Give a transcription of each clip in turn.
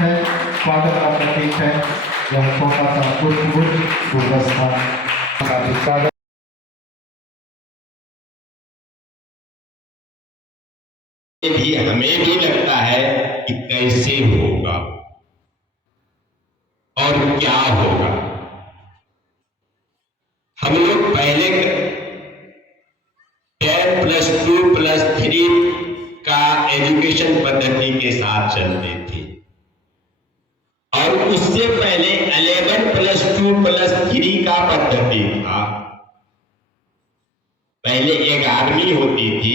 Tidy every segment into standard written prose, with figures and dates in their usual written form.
है स्वागत का प्रतीक है यह छोटा सा पुष्पगुच्छ गुलदस्ता स्वागत भी हमें भी लगता है कि कैसे होगा और क्या होगा। हम लोग पहले 10+2+3 का एजुकेशन पद्धति के साथ चलते थे और उससे पहले 11+2+3 का पद्धति था। पहले 11वीं होती थी,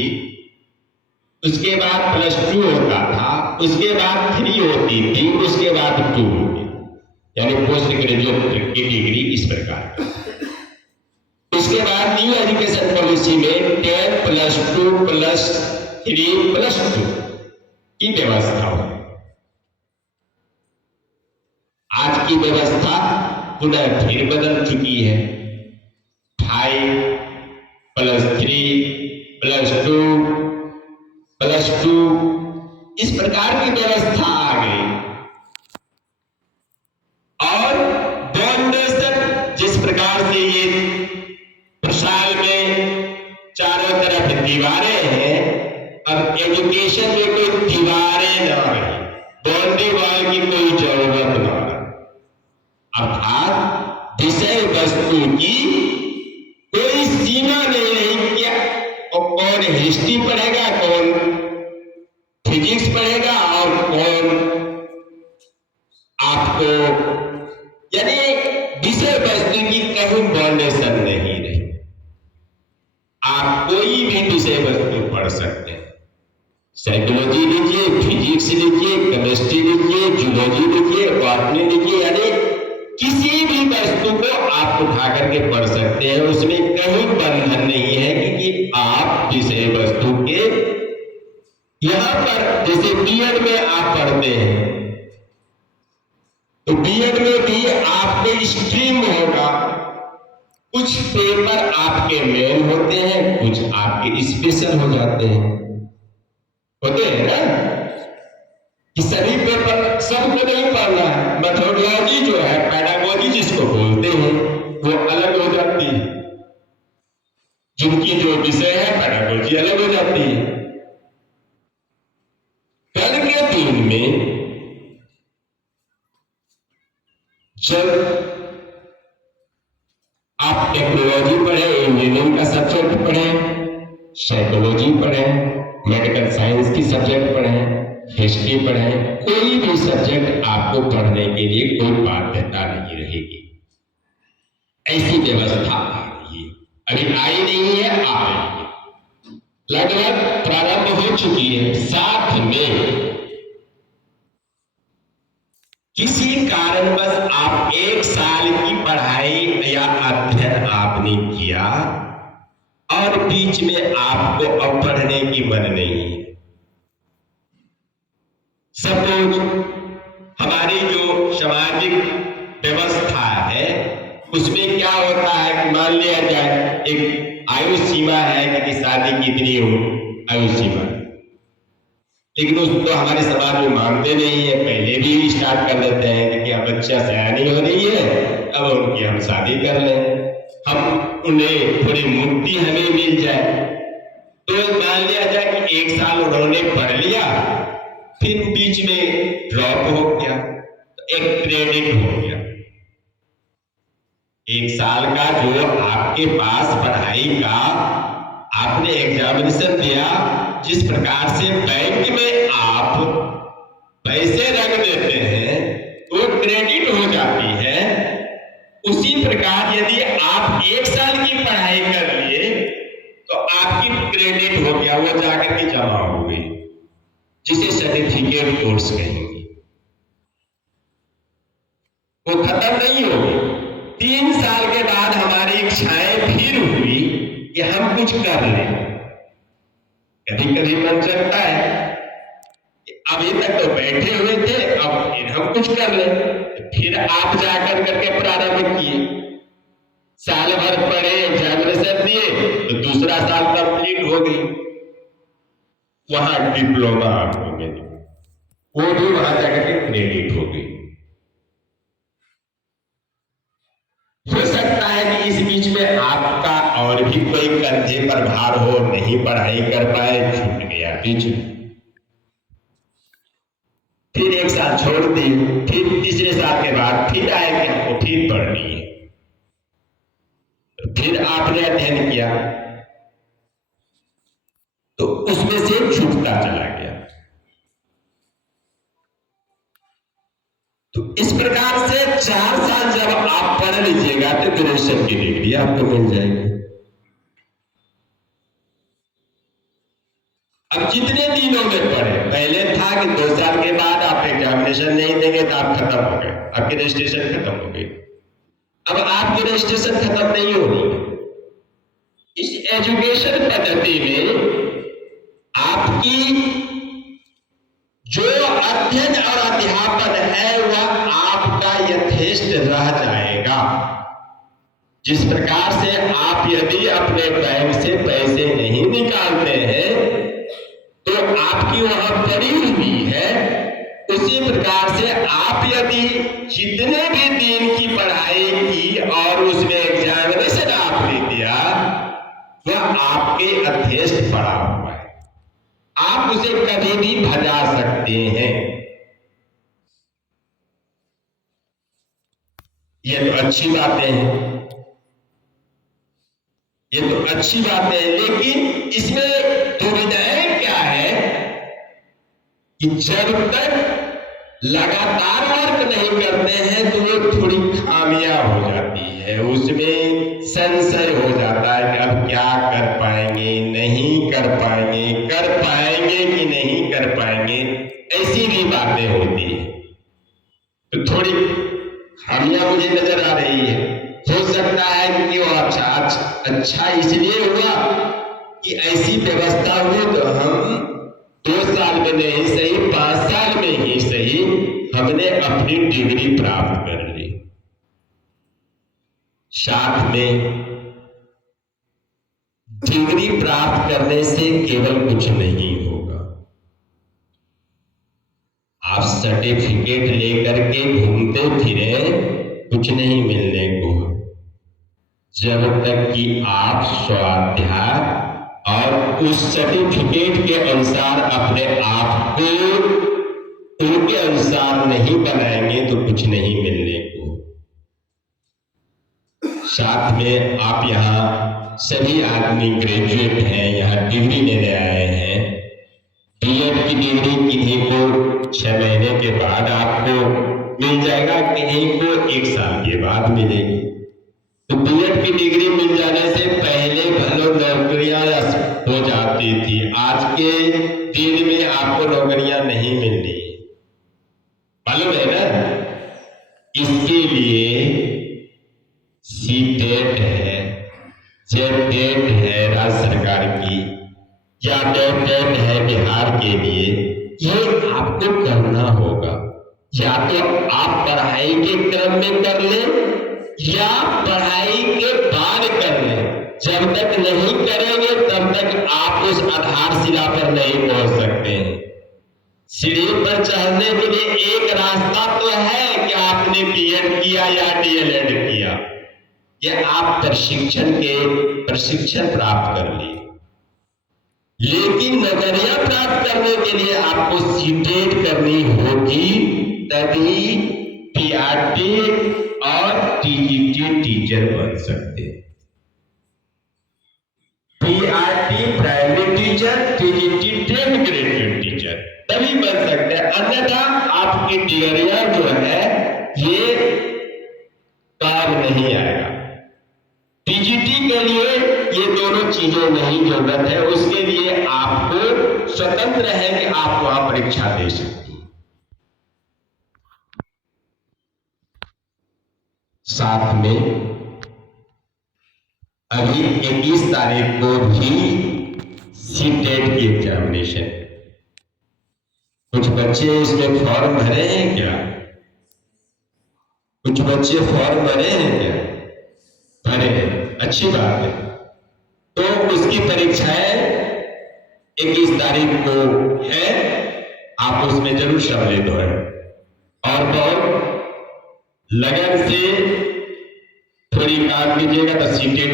उसके बाद +2 होता था, उसके बाद 3 होती थी, उसके बाद 2 होती थी, यानी पोस्ट ग्रेजुएट की डिग्री इस प्रकार। उसके बाद न्यू एजुकेशन पॉलिसी में 10+2+3+2 की व्यवस्था हुई। आज की व्यवस्था पुनः फिर बदल चुकी है। 5+3+2+2 इस प्रकार की व्यवस्था आ गई और फाउंडेशन जिस प्रकार से ये प्रसार में चारों तरफ दीवारें हैं, अब एजुकेशन में कोई दीवारें न रही, बाउंड्री वॉल की कोई जरूरत न रही। अर्थात विषय वस्तु की कोई सीमा नहीं रही। क्या कौन हिस्ट्री पढ़ेगा, कौन फिजिक्स पढ़ेगा और कौन आपको, यानी विषय वस्तु की कहीं बाउंडेशन नहीं रही। आप कोई भी विषय वस्तु पढ़ सकते हैं। साइकोलॉजी लीजिए, फिजिक्स लीजिए, केमिस्ट्री लीजिए, जूलॉजी लीजिए, बॉटनी लीजिए, यानी किसी भी वस्तु को आप उठा करके पढ़ सकते हैं। उसमें कहीं बंधन नहीं है कि आप विषय वस्तु के यहां पर, जैसे बीएड में आप पढ़ते हैं तो बीएड में भी आपके स्ट्रीम होगा, कुछ पेपर आपके मेन होते हैं, कुछ आपके स्पेशल हो जाते हैं, होते हैं ना कि सभी पेपर सबको नहीं पढ़ना है। मेथोडोलॉजी जो है, पैडागोजी जिसको बोलते हैं, वो अलग हो जाती है। जिनकी जो विषय है पैडागोजी अलग हो जाती है। कल के दिन में जब आप टेक्नोलॉजी पढ़े, इंजीनियरिंग का सब्जेक्ट पढ़े, साइकोलॉजी पढ़े, मेडिकल साइंस की सब्जेक्ट पढ़े, हिस्ट्री पढ़े, कोई भी सब्जेक्ट आपको पढ़ने के लिए कोई बाध्यता नहीं रहेगी। ऐसी व्यवस्था आ रही है, अभी आई नहीं है, आ रही है, लगभग प्रारंभ हो चुकी है। साथ में किसी कारणवश आप 1 साल की पढ़ाई या अध्ययन आपने किया और बीच में आपको अब पढ़ने की मन नहीं है। सपोज हमारी जो सामाजिक व्यवस्था है उसमें क्या होता है कि मान लिया जाए एक आयु सीमा है कि शादी की इतनी हो आयु सीमा, लेकिन उसको हमारे समाज में मानते नहीं है। पहले भी स्टार्ट कर देते हैं कि अब बच्चा सयानी हो रही है, अब उनकी हम शादी कर लें, हम उन्हें थोड़ी मुक्ति हमें मिल जाए। तो मान लिया जाए कि 1 साल उन्होंने पढ़ लिया, फिर बीच में ड्रॉप हो गया, तो एक क्रेडिट हो गया। 1 साल का जो आपके पास पढ़ाई का आपने एग्जामिनेशन दिया, जिस प्रकार से बैंक में आप पैसे रख देते हैं वो क्रेडिट हो जाती है, उसी प्रकार यदि आप 1 साल की पढ़ाई कर लिए तो आपकी क्रेडिट हो गया, वो जाकर के जमा हो गई, जिसे सर्टिफिकेट कोर्स कहेंगे। 3 साल के बाद हमारी इच्छाएं फिर हुई कि हम कुछ कर लें। कभी कभी मन चलता है कि अभी तक तो बैठे हुए थे, अब फिर हम कुछ कर लें। फिर आप जाकर करके प्रारंभ किए, साल भर पढ़े, एग्जामिनेशन दिए, तो दूसरा साल कंप्लीट हो गई, वहां डिप्लोमा आपको मिली, वो भी वहां जाकर के क्रेडिट हो गई। हो सकता है कि इस बीच में आपका और भी कोई कंधे पर भार हो, नहीं पढ़ाई कर पाए, छूट गया बीच में, फिर 1 साल छोड़ दी, फिर तीसरे साल के बाद फिर आए कि हमको फिर पढ़नी है, फिर आपने अध्ययन किया तो उसमें से छूटता चला गया। तो इस प्रकार से 4 साल जब आप पढ़ लीजिएगा तो ग्रेजुएशन की डिग्री आपको मिल जाएगी। अब जितने दिनों में पढ़े, पहले था कि 2 साल के बाद आप एग्जामिनेशन नहीं देंगे तो आप खत्म हो गए, आपकी रजिस्ट्रेशन खत्म हो गई। अब आपकी रजिस्ट्रेशन खत्म नहीं हो रही है। इस एजुकेशन पद्धति में आपकी जो अध्ययन और अध्यापन है वह आपका यथेष्ट रह जाएगा। जिस प्रकार से आप यदि अपने बैंक से पैसे नहीं निकालते हैं तो आपकी वहां पड़ी हुई है, उसी प्रकार से आप यदि जितने भी दिन की पढ़ाई की और उसमें एग्जामिनेशन आपने दिया वह आपके अध्येष्ट पड़ा हुआ है, आप उसे कभी भी भजा सकते हैं। ये तो अच्छी बातें हैं, ये तो अच्छी बातें हैं, लेकिन इसमें दुविधाएं क्या है कि जब तक लगातार वर्क नहीं करते हैं तो वो थोड़ी खामियां हो जाती है, उसमें संशय हो जाता है कि अब क्या कर पाएंगे, नहीं कर पाएंगे, कर पाएंगे कि नहीं कर पाएंगे, ऐसी भी बातें होती है। तो थोड़ी खामियां मुझे नजर आ रही है। हो सकता है कि वो अच्छा इसलिए हुआ कि ऐसी व्यवस्था हुई तो हम 2 साल में नहीं सही, 5 साल में ही सही हमने अपनी डिग्री प्राप्त कर ली। साथ में डिग्री प्राप्त करने से केवल कुछ नहीं होगा, आप सर्टिफिकेट लेकर के घूमते फिरे कुछ नहीं मिलने को, जब तक कि आप स्वाध्याय और उस सर्टिफिकेट के अनुसार अपने आप को उनके अनुसार नहीं बनाएंगे तो कुछ नहीं मिलने को। साथ में आप यहाँ सभी आदमी ग्रेजुएट हैं, यहाँ डिग्री लेने आए हैं। बीएड की डिग्री किन्हीं को 6 महीने के बाद आपको मिल जाएगा, किन्हीं को 1 साल के बाद मिलेगी। तो बीएड की डिग्री मिल जाने से पहले भले नौकरियां हो जाती थी, आज के दिन में आपको नौकरियां नहीं मिल रही, मालूम है ना। इसके लिए सीटेट है, जेटेट है राज्य सरकार की, या टेट है बिहार के लिए, ये आपको करना होगा। या तो आप पढ़ाई के क्रम में कर लें या पढ़ाई के बाद कर लें। जब तक नहीं करेंगे तब तक आप उस आधारशिला पर नहीं पहुंच सकते हैं। सीढ़ी पर चढ़ने के लिए एक रास्ता तो है कि आपने बीएड किया या डीएलएड किया, ये आप प्रशिक्षण प्राप्त कर लिए, लेकिन नौकरियां प्राप्त करने के लिए आपको सीटेट करनी होगी, तभी पीआरटी और टीजीटी टीचर बन सकते हैं। PRT primary teacher, TGT train graduate teacher तभी बन सकते हैं, अन्यथा आपकी डिग्रियां जो है ये काम नहीं आएगा। टीजीटी के लिए ये दोनों चीजें नहीं जरूरत है, उसके लिए आपको स्वतंत्र है कि आप वहां परीक्षा दे सकते हैं। साथ में अभी 21 तारीख को भी सीटेट की एग्जामिनेशन। कुछ बच्चे इसमें फॉर्म भरे हैं क्या? कुछ बच्चे फॉर्म भरे हैं क्या? भरे हैं, अच्छी बात है। तो उसकी परीक्षाएं 21 तारीख को है, आप उसमें जरूर सम्मिलित हो और बहुत लगन से थोड़ी काम कीजिएगा तो सीटेट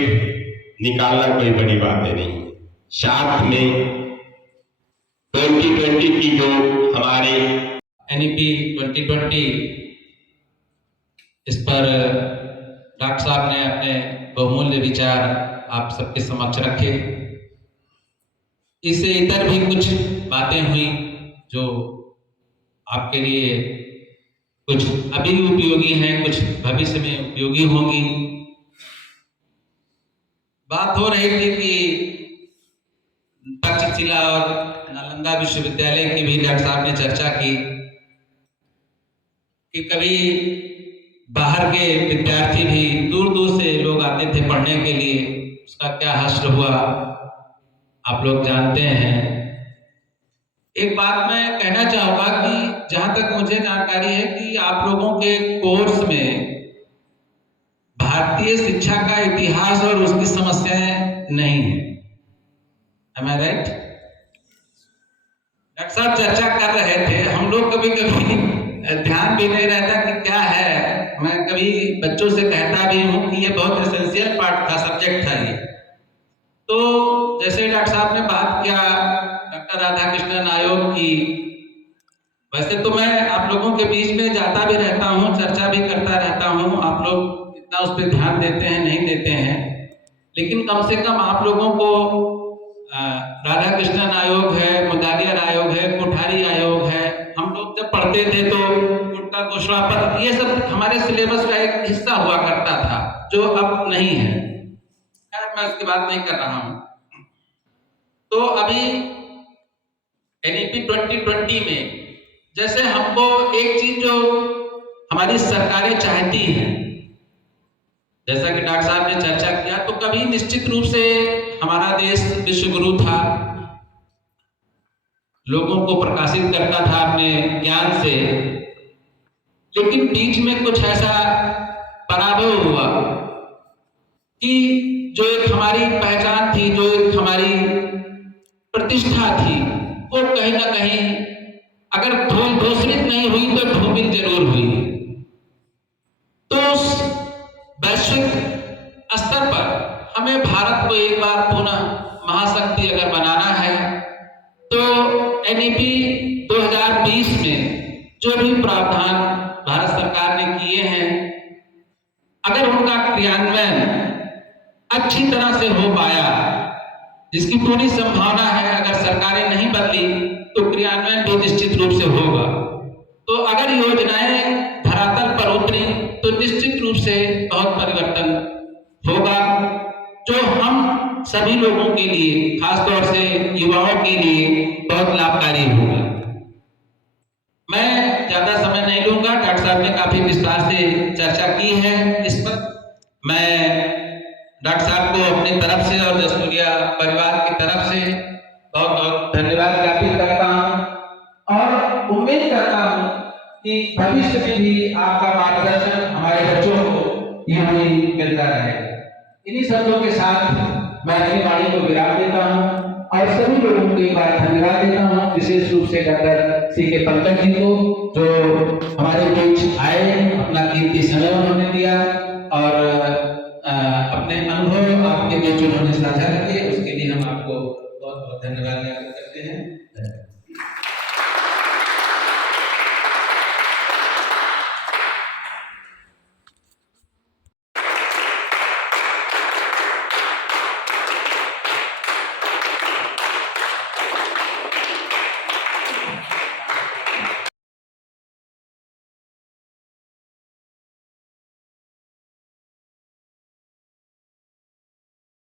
निकालना कोई बड़ी बात नहीं। साथ में 2020 की जो हमारे NEP 2020 इस पर डॉक्टर साहब ने अपने बहुमूल्य विचार आप सबके समक्ष रखे। इससे इतर भी कुछ बातें हुई जो आपके लिए कुछ अभी उपयोगी हैं, कुछ भविष्य में उपयोगी होंगी। बात हो रही थी कि तक्षशिला और नालंदा विश्वविद्यालय की भी डॉक्टर साहब ने चर्चा की कि कभी बाहर के विद्यार्थी भी दूर दूर से लोग आते थे पढ़ने के लिए, उसका क्या हश्र हुआ आप लोग जानते हैं। एक बात मैं कहना चाहूँगा कि जहाँ तक मुझे जानकारी है कि आप लोगों के कोर्स में भारतीय शिक्षा का इतिहास और उसकी समस्याएं नहीं है। Am I right? डॉक्टर साहब चर्चा कर रहे थे, हम लोग कभी कभी ध्यान भी नहीं रहता कि क्या है। मैं कभी बच्चों से कहता भी हूँ कि ये बहुत एसेंशियल पार्ट था, सब्जेक्ट था ये। तो जैसे डॉक्टर साहब ने बात किया डॉक्टर राधाकृष्णन आयोग की, वैसे तो मैं आप लोगों के बीच में जाता भी रहता हूँ, चर्चा भी करता रहता हूँ। आप लोग इतना उस पर ध्यान देते हैं नहीं देते हैं, लेकिन कम से कम आप लोगों को राधाकृष्णन आयोग है, मुदालियर आयोग है, कोठारी आयोग है, हम लोग जब पढ़ते थे तो गुटका घोषणा पत्र, ये सब हमारे सिलेबस का एक हिस्सा हुआ करता था जो अब नहीं है। मैं उसकी बात नहीं कर रहा हूँ। तो अभी NEP 2020 में जैसे हमको एक चीज जो हमारी सरकारें चाहती हैं, जैसा कि डॉक्टर साहब ने चर्चा किया, तो कभी निश्चित रूप से हमारा देश विश्वगुरु था, लोगों को प्रकाशित करता था अपने ज्ञान से, लेकिन बीच में कुछ ऐसा पराभव हुआ कि जो एक हमारी पहचान थी, जो एक हमारी प्रतिष्ठा थी, वो कहीं ना कहीं अगर धूल धूसरित नहीं हुई तो धूमिल जरूर हुई। तो उस वैश्विक स्तर पर हमें भारत को एक बार पुनः महाशक्ति अगर बनाना है तो NEP 2020 में जो भी प्रावधान भारत सरकार ने किए हैं, अगर उनका क्रियान्वयन अच्छी तरह से हो पाया, जिसकी पूरी संभावना है, अगर सरकारें नहीं बदली तो क्रियान्वयन भी निश्चित रूप से होगा। तो अगर योजनाएं धरातल पर उतरी तो निश्चित रूप से बहुत परिवर्तन होगा, जो हम सभी लोगों के लिए, खासतौर से युवाओं के लिए बहुत लाभकारी होगा। मैं ज्यादा समय नहीं लूंगा, डॉक्टर साहब ने काफी विस्तार से चर्चा की है इस पर। मैं डॉक्टर साहब को अपनी तरफ से और जसपुरिया परिवार की तरफ से बहुत बहुत धन्यवाद ज्ञापित करता हूँ और उम्मीद करता हूँ कि भविष्य में भी आपका मार्गदर्शन हमारे बच्चों को यूं ही मिलता रहेगा। इन्हीं शब्दों के साथ मैं अपनी वाणी को विराम देता हूँ और सभी लोगों को एक बार धन्यवाद देता हूँ, विशेष रूप से डॉक्टर CK पंकज जी को, जो हमारे बीच आए, अपना कीमती समय उन्होंने दिया और अपने अनुभव आपके बीच उन्होंने साझा किए, उसके लिए हम आपको बहुत बहुत धन्यवाद ज्ञापित करते हैं।